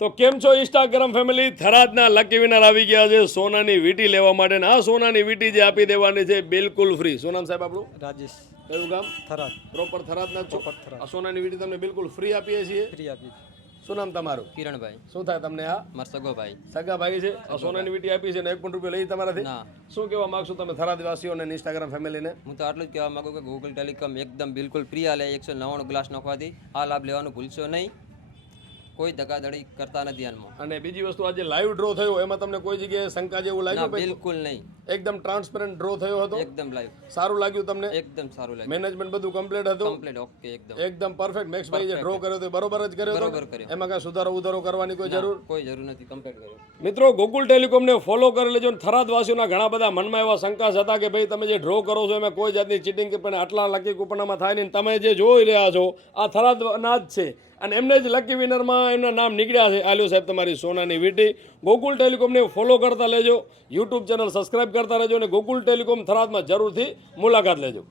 તો કેમ છો ઇન્સ્ટાગ્રામ ફેમિલી? થરાદના લકી વિનર આવી ગયા છે સોનાની વીટી લેવા માટે. આ સોનાની વીટી જે આપી દેવાની છે બિલકુલ ફ્રી. શું નામ સાહેબ આપણું? રાજેશ કયું ગામ? થરાદ પ્રોપર થરાદના જ છો? પ્રોપર થરાદ. આ સોનાની વીટી તમને બિલકુલ ફ્રી આપીએ છીએ. ફ્રી આપી શું નામ તમારું? કિરણભાઈ શું થાય તમને? આ મારા સગો ભાઈ સગા ભાઈ છે. આ સોનાની વીટી આપી છે ને 1 પણ રૂપિયા લઈ તમારાથી? ના શું કહેવા માંગશો તમે થરાદ વાસીઓને અને ઇન્સ્ટાગ્રામ ફેમિલીને? હું તો આટલું જ કહેવા માંગુ કે ગૂગલ ટેલિકોમ એકદમ બિલકુલ ફ્રી આલે 199 ગ્લાસ નાખવાથી આ લાભ લેવાનું ભૂલશો નહીં. કોઈ ધગાધડી કરતા નથી આનમાં. અને બીજી વસ્તુ આજે લાઈવ ડ્રો થયો એમાં તમને કોઈ જગ્યાએ શંકા જેવું ના લાગ્યું? બિલકુલ નહીં, એકદમ ટ્રાન્સપરન્ટ ડ્રો થયો હતો. એકદમ લાઈવ, સારું લાગ્યું તમને? એકદમ સારું લાગ્યું, મેનેજમેન્ટ બધું કમ્પ્લીટ હતું? કમ્પ્લીટ ઓકે, એકદમ એકદમ પરફેક્ટ. મેક્સભાઈ જે ડ્રો કર્યો તો બરોબર જ કર્યો હતો? બરોબર કર્યો, એમાં કાંઈ સુધારો ઉધારો કરવાની કોઈ જરૂર? કોઈ જરૂર નથી, કમ્પ્લીટ કર્યો. મિત્રો ગોકુલ ટેલિકોમને ફોલો કરી લેજો. થરાદવાસીઓના ઘણા બધા મનમાં એવા શંકા હતા કે ભાઈ તમે જે ડ્રો કરો છો એમાં કોઈ જાતની ચીટિંગ પણ આટલા લકી કૂપનમાં થાય નહીં. તમે જે જોઈ રહ્યા છો આ થરાદના જ છે અને એમને જ લકી વિનરમાં એમના નામ નીકળ્યા છે. આલ્યો સાહેબ તમારી સોનાની વીટી. ગોકુલ ટેલિકોમને ફોલો કરતા લેજો, યુટ્યુબ ચેનલ સબસ્ક્રાઇબ કરતા રહેજો અને ગોકુલ ટેલિકોમ થરાદમાં જરૂરથી મુલાકાત લેજો.